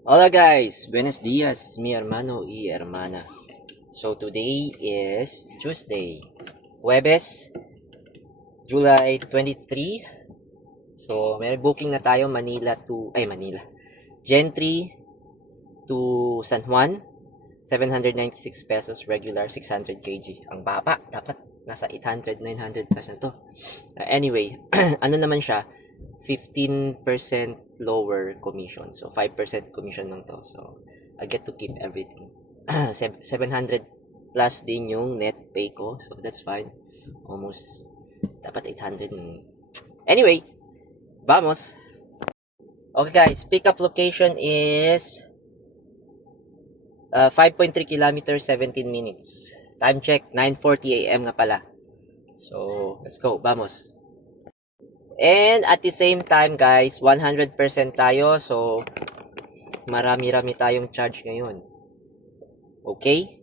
Hola guys, buenos días, mi hermano y hermana. So today is Tuesday, Jueves, July 23. So may booking na tayo Manila, Gentry to San Juan, 796 pesos regular, 600 kg. Ang baba, dapat nasa 800, 900 pesos na to. Anyway, ano naman siya, 15% lower commission. So 5% commission lang to. So I get to keep everything. 700 plus din yung net pay ko. So that's fine. Almost dapat 800. Anyway, vamos. Okay guys, pickup location is 5.3 kilometers, 17 minutes. Time check, 9:40 AM nga pala. So, let's go. Vamos. And at the same time, guys, 100% tayo. So, marami-rami tayong charge ngayon. Okay?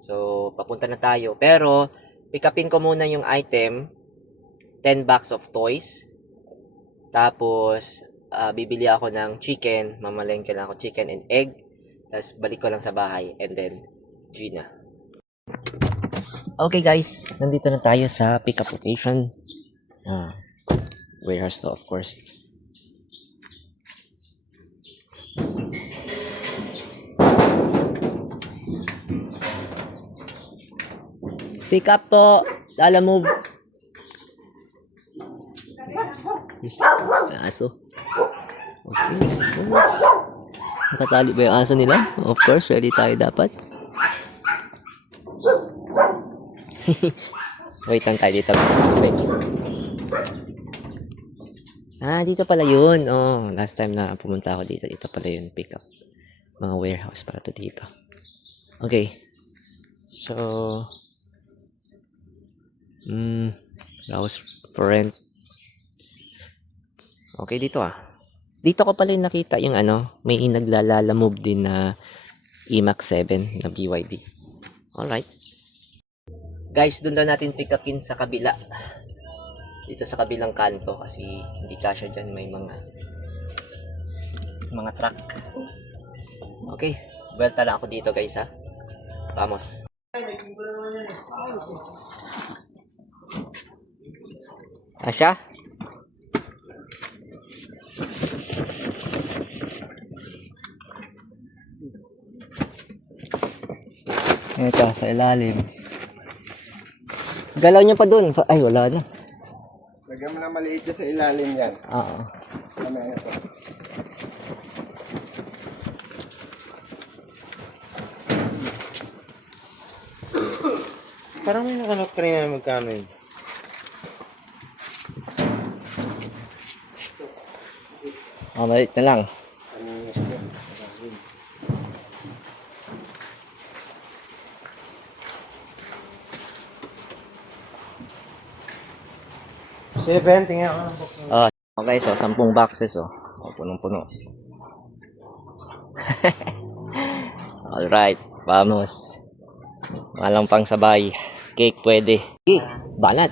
So, papunta na tayo. Pero, pick upin ko muna yung item. 10 box of toys. Tapos, bibili ako ng chicken. Mamalengke lang ako chicken and egg. Tapos, balik ko lang sa bahay. And then, Gina. Okay guys, nandito na tayo sa pickup location. Warehouse to, of course. Pick up po. Lala move. Aso. Okay. Nakatali ba yung aso nila? Of course, ready tayo dapat. Wait lang tayo dito. Okay. Dito pala yun. Oh, last time na pumunta ako dito. Dito pala yun, pick up. Mga warehouse para to dito. Okay. So, house for rent. Okay, dito Dito ko pala yung nakita yung may naglalala-move din na EMAX 7 na BYD. Alright. Guys, doon daw natin pick upin sa kabila. Dito sa kabilang kanto kasi hindi kasya dyan, may mga truck. Okay, welta lang ako dito guys ha. Vamos. Asya? Ito sa ilalim. Galaw nyo pa dun. Ay, wala na. Lagyan mo na maliit sa ilalim yan. Oo. Mamaya na to. Parang may nakalap kanina na magkano yun. Maliit na lang. Tingnan ko ng box. Okay, so 10 boxes punong-puno. Alright, vamos. Walang pang sabay. Cake pwede. Banat.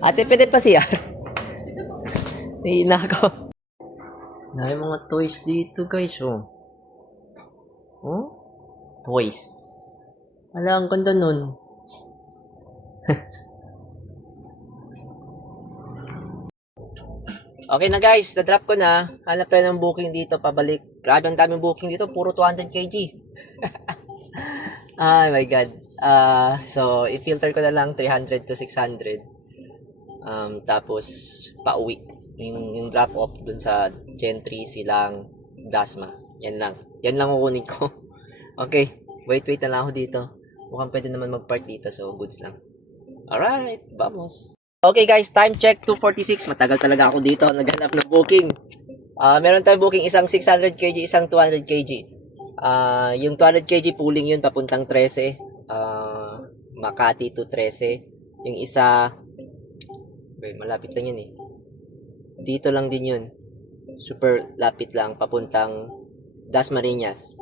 Ate, pwede pa siya. Hihina ako. May mga toys dito guys, toys. Wala, ang ganda nun. Okay na guys, na-drop ko na. Hanap tayo ng booking dito, pabalik. Grabe ang daming booking dito, puro 200 kg. Oh my god. So, i-filter ko na lang 300 to 600. Tapos, pauwi. Yung drop off dun sa Gentry, Silang, Dasma. Yan lang. Yan lang kukunin ko. Okay, wait na lang ako dito. Mukhang pwede naman mag-park dito, so goods lang. Alright, vamos. Okay guys, time check 2:46. Matagal talaga ako dito naghanap ng booking. Meron tayong booking isang 600 kg, isang 200 kg. Yung 200 kg pooling yun papuntang 13. Makati to 13. Yung isa, malapit lang yun Dito lang din yun. Super lapit lang papuntang Dasmariñas.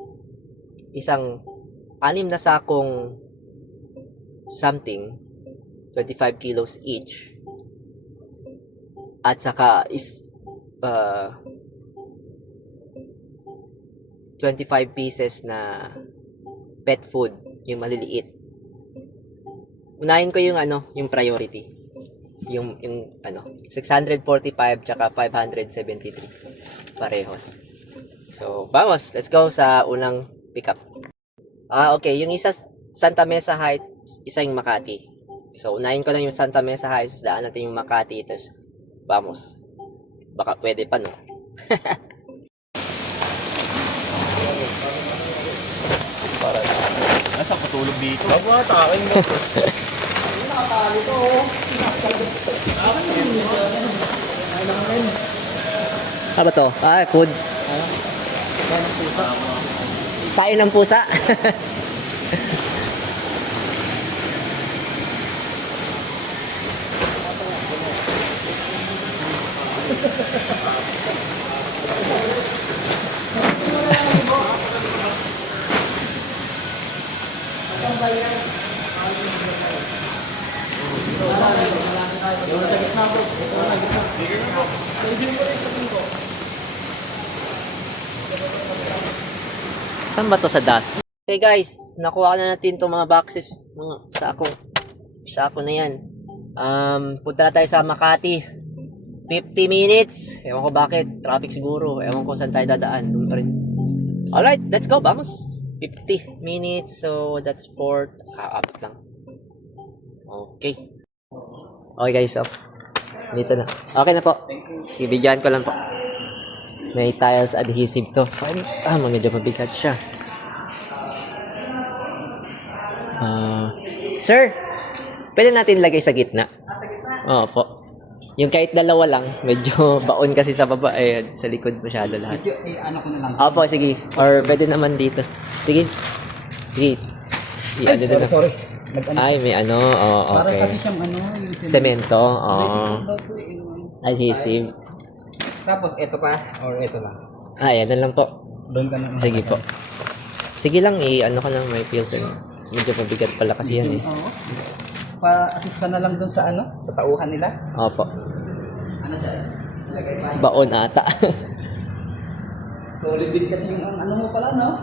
Isang 6 na sakong something, 25 kilos each. At saka is 25 pieces na pet food, yung maliliit. Unahin ko yung yung priority. Yung 645 tsaka 573 parehos. So, vamos, let's go sa unang pickup. Okay, yung isa Santa Mesa Heights, isa yung Makati. So, unahin ko lang yung Santa Mesa Heights, daan natin yung Makati, tapos vamos. Baka pwede pa, no? Nasa patulog dito. Wag mo atakin mo. Ano ba to? Food. Pain ng pusa. Saan ba to sa dust? Okay guys, nakuha na natin itong mga boxes, mga sako na yan. Punta na tayo sa Makati. 50 minutes. Ewan ko bakit, traffic siguro. Ewan ko saan tayo dadaan. Doon pa rin. Alright, let's go, vamos. 50 minutes, so that's 4. Apat lang. Okay. Okay guys, so dito na. Okay na po. Ibigyan ko lang po. May tiles adhesive to. Medyo mabigat siya. Sir, pwede natin lagay sa gitna? Sa gitna. Opo. Yung kahit dalawa lang, medyo baon kasi sa baba, sa likod masyado lahat. Ano ko na lang. Opo, sige. Or pwede naman dito. Sige. Sige. Sorry. Ay, may Parang okay. kasi siyang yung Semento, Basic daw po adhesive. Tapos ito pa or ito lang. Yan na lang po. Doon ka na. Sige po. Sige lang, ka lang, may filter. Medyo mabigat pala kasi yan eh. Oo. Pa-assist ka na lang doon sa sa tauhan nila. Opo. Ano siya? Lagay pa. Baon ata. Solid din kasi yung mo pala, no?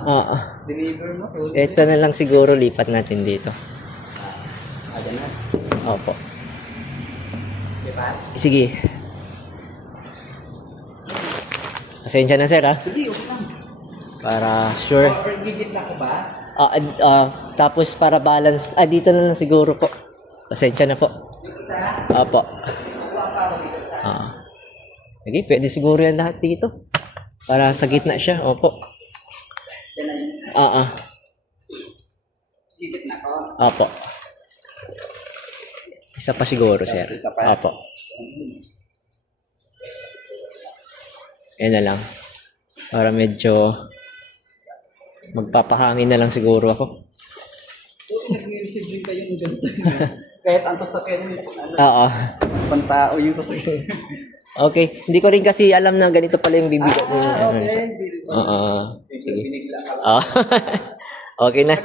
Deliver mo. Solid. Ito na lang siguro lipat natin dito. Ayan na. Opo. Diba? Sige. Pasensya na sir Sige, okay lang. Para sure. Or gigitna ko ba? Tapos para balance. Dito na lang siguro po. Pasensya na po. Yung isa? Opo. Kuha pa ako dito sa. Sige, pwede siguro yan lahat dito. Para sa gitna siya. Opo. Yan na yung isa. Gigitna ko. Opo. Isa pa siguro, sir. Isa pa? Opo. Yan na lang. Para medyo magpapahangin na lang siguro ako. Buti nag-receive din kayo ng ganito. Kahit ang sasakyan yung Oo. pantao yung sasakyan. Okay. Hindi ko rin kasi alam na ganito pala yung bibigat. Okay. Sige. Binigla ka. Okay na.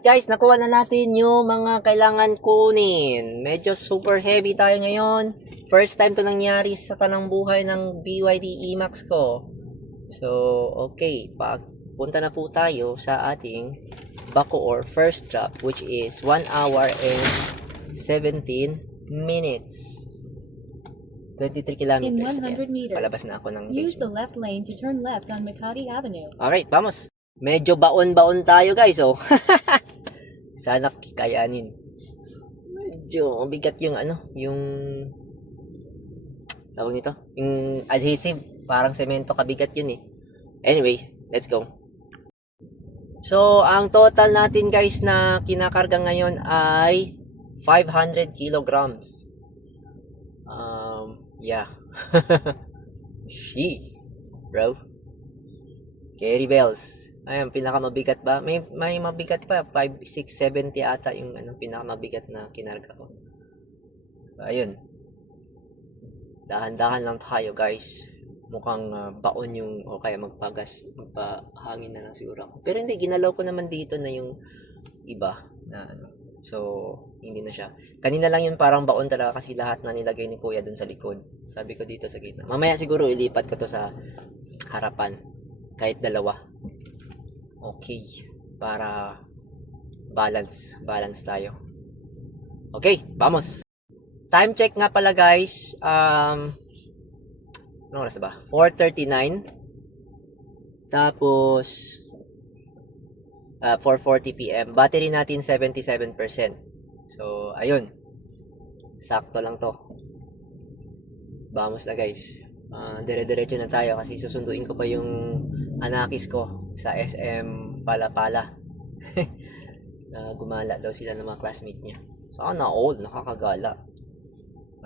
Guys, nakuha na natin yung mga kailangan kunin. Medyo super heavy tayo ngayon. First time to nangyari sa tanang buhay ng BYD E-Max ko. So, okay. Punta na po tayo sa ating Bacoor first drop, which is 1 hour and 17 minutes. 23 kilometers. In 100 meters, Palabas na ako ng use the basement. left lane to turn left on Makati Avenue. Alright, vamos. Medyo baon-baon tayo guys, Sana kikayanin. Medyo mabigat yung yung tawag nito, yung adhesive, parang semento kabigat yun eh. Anyway, let's go. So, ang total natin guys na kinakarga ngayon ay 500 kilograms. Yeah. Bro. Carry bells. Ayun, pinakamabigat ba? May mabigat pa. 5, 6, 70 ata yung pinakamabigat na kinarga ko. Ayun. Dahan-dahan lang tayo guys. Mukhang baon yung o kaya magpahangin na lang siguro ako. Pero hindi, ginalaw ko naman dito na yung iba na So, Hindi na siya. Kanina lang yun parang baon talaga kasi lahat na nilagay ni kuya dun sa likod. Sabi ko dito sa gitna. Mamaya siguro ilipat ko to sa harapan. Kahit dalawa. Okay. Para balance tayo. Okay, vamos. Time check nga pala guys. Ano oras ba? 4:39. Tapos 4:40 PM. Battery natin 77%. So, ayun. Sakto lang to. Vamos na guys. Dire-diretso na tayo kasi susunduin ko pa yung anakis ko sa SM Palapala. Gumala daw sila ng mga classmate niya. Sana all, nakakagala.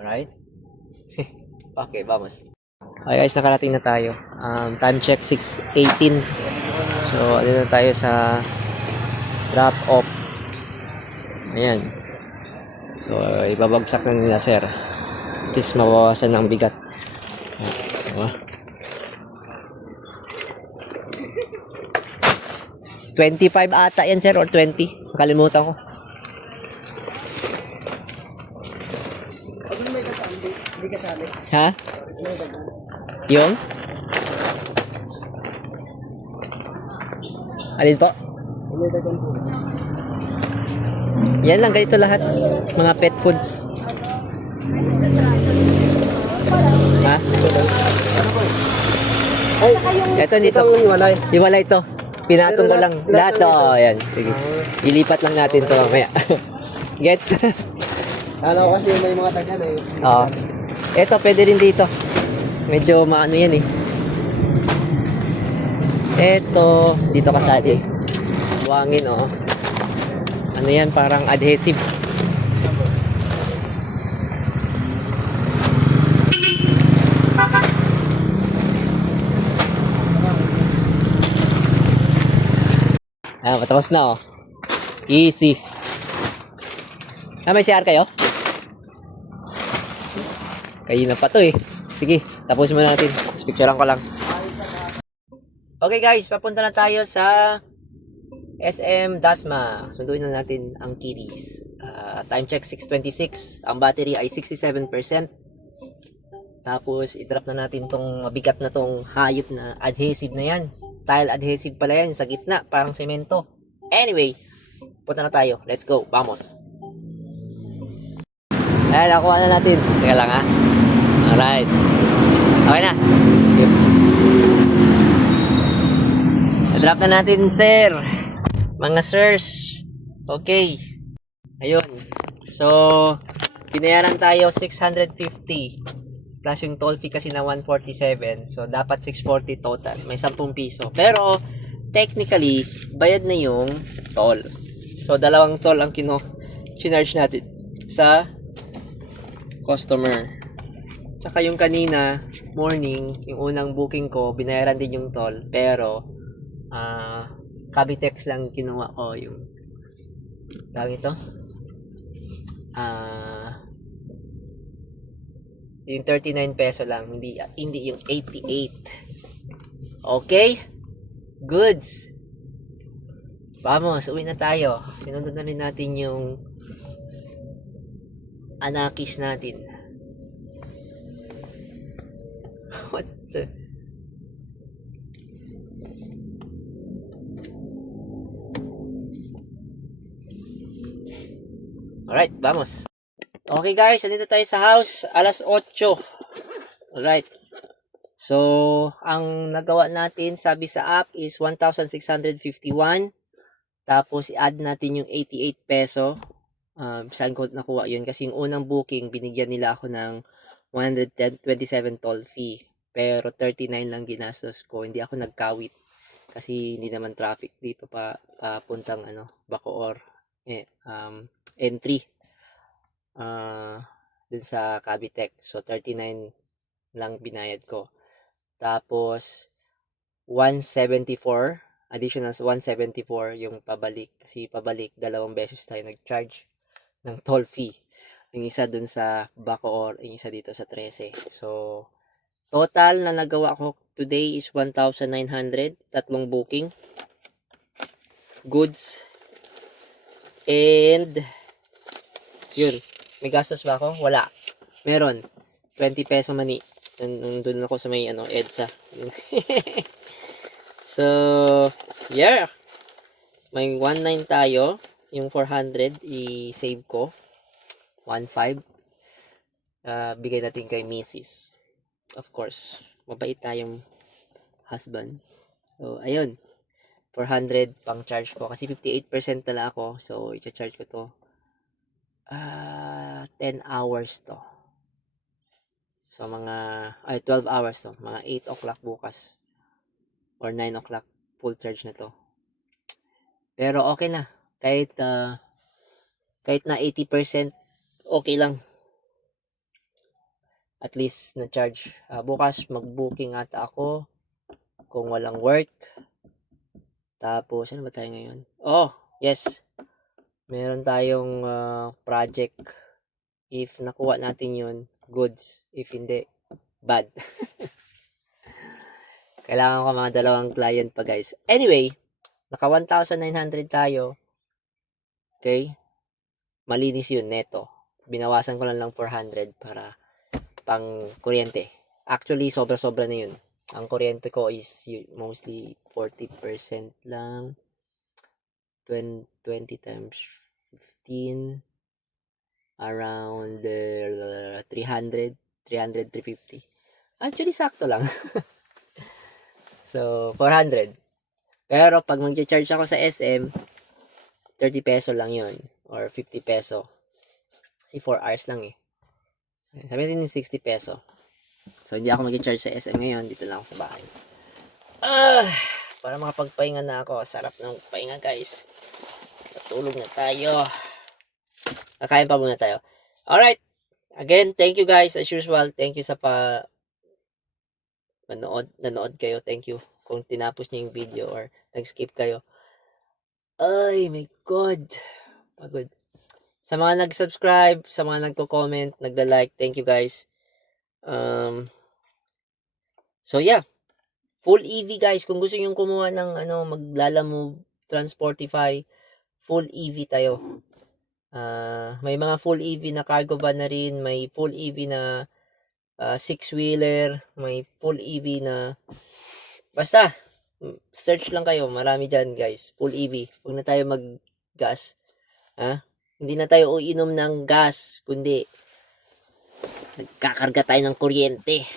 Alright? Okay, vamos. Okay guys, nakarating na tayo. Time check 6:18. So, ano na tayo sa drop off. Ayan. So, ibabagsak na nila sir. Please mabawasan ng bigat. Diba? 25 ata yan sir or 20. Nakalimutan ko. Hindi kasali. Ha? Yung? Alin po? May dagan po. Yan lang, ganito lahat. Mga pet foods. Ha? Ay, Ito dito. ito hiwalay. Iwala ito. Pinatong ko Pero lang. lahat Lahat. to Oh, yan. Sige. Ilipat lang natin to mamaya. Gets? Kala ko kasi may mga dagan eh. Oo. Ito, pwede rin dito. Medyo maano yan eh. Ito, dito kasali. Buwangin, oh. Ano yan, parang adhesive. Patapos na, oh. Easy. May CR kayo? Kayo na pa to eh. Sige, tapusin muna natin. Picturean ko lang. Okay guys, papunta na tayo sa SM Dasma. Sunduin na natin ang kitties. Time check 6:26. Ang battery ay 67%. Tapos i-drop na natin tong mabigat na tong hayop na adhesive na yan. Tile adhesive pala yan sa gitna, parang semento. Anyway, punta na tayo. Let's go. Vamos. Ayan, nakuha na natin. Teka lang ha. Alright. Okay na. Yep. Drop na natin, sir. Mga sirs. Okay. Ayun. So, binayaran tayo 650. Plus yung toll fee kasi na 147. So, dapat 640 total. May 10 piso. Pero, technically, bayad na yung toll. So, dalawang toll ang charge natin sa customer. Tsaka yung kanina, morning, yung unang booking ko, binayaran din yung toll. Pero, Cavitex lang kinuha ko yung tawag ito. Yung 39 peso lang, hindi yung 88. Okay? Goods. Vamos, uwi na tayo. Sinunod na rin natin yung anakis natin. What the? Alright, vamos. Okay guys, nandito tayo sa house. Alas 8. Alright. So, ang nagawa natin, sabi sa app is 1,651. Tapos, i-add natin yung 88 peso. Saan ko nakuha yun? Kasi yung unang booking, binigyan nila ako ng 127 toll fee. Pero 39 lang ginastos ko. Hindi ako nagkawit. Kasi hindi naman traffic dito papuntang Bacoor. Entry. Dun sa Cavitex. So, 39 lang binayad ko. Tapos, 174. Additional 174 yung pabalik. Kasi pabalik, 2 beses tayo nag-charge ng toll fee. Yung isa dun sa Bacoor, yung isa dito sa 13. So, total na nagawa ko today is 1,900. Tatlong booking. Goods. And Yun. May gastos ba ako? Wala. Meron. 20 peso mani. Nandun ako sa may EDSA. So, yeah. May 1.9 tayo. Yung 400, i-save ko. 1.5. Bigay natin kay Mrs. Of course. Mabait tayong husband. So, ayun. 400 pang charge ko. Kasi 58% na lang ako. So, i-charge ko to. 10 hours to. So, 12 hours to. Mga 8 o'clock bukas. Or 9 o'clock. Full charge na to. Pero okay na. Kahit na 80%, okay lang. At least na-charge. Bukas, mag-booking ata ako. Kung walang work. Tapos, ano ba tayo ngayon? Oh, yes. Meron tayong project. If nakuha natin yun, goods. If hindi, bad. Kailangan ko mga 2 client pa, guys. Anyway, naka 1,900 tayo. Okay? Malinis yun, neto. Binawasan ko lang 400 para pang kuryente. Actually, sobra-sobra na yun. Ang kuryente ko is mostly 40% lang. 20 times 15 around 300, 350. Actually, sakto lang. So, 400. Pero, pag mag-charge ako sa SM, 30 peso lang yun. Or 50 peso. Kasi 4 hours lang eh. Sabi natin yung 60 peso. So, hindi ako mag-charge sa SM ngayon. Dito lang ako sa bahay. Para makapagpahinga na ako. Sarap ng pahinga, guys. Natulog na tayo. Kakain pa muna tayo. Alright. Again, thank you guys. As usual, thank you sa nanood kayo. Thank you kung tinapos niyo yung video or nag-skip kayo. Ay, my God. Pagod. Sa mga nag-subscribe, sa mga nagko-comment, nagda-like, thank you guys. So yeah. Full EV guys. Kung gusto niyo kumuha ng maglalamove, Transportify, full EV tayo. May mga full EV na cargo van na rin, may full EV na 6-wheeler, may full EV na basta search lang kayo, marami dyan guys, full EV. Huwag na tayo mag-gas. Hindi na tayo uinom ng gas, kundi nagkakarga tayo ng kuryente.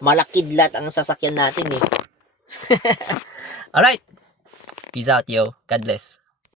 Malakidlat ang sasakyan natin eh. Alright, peace out yo, God bless.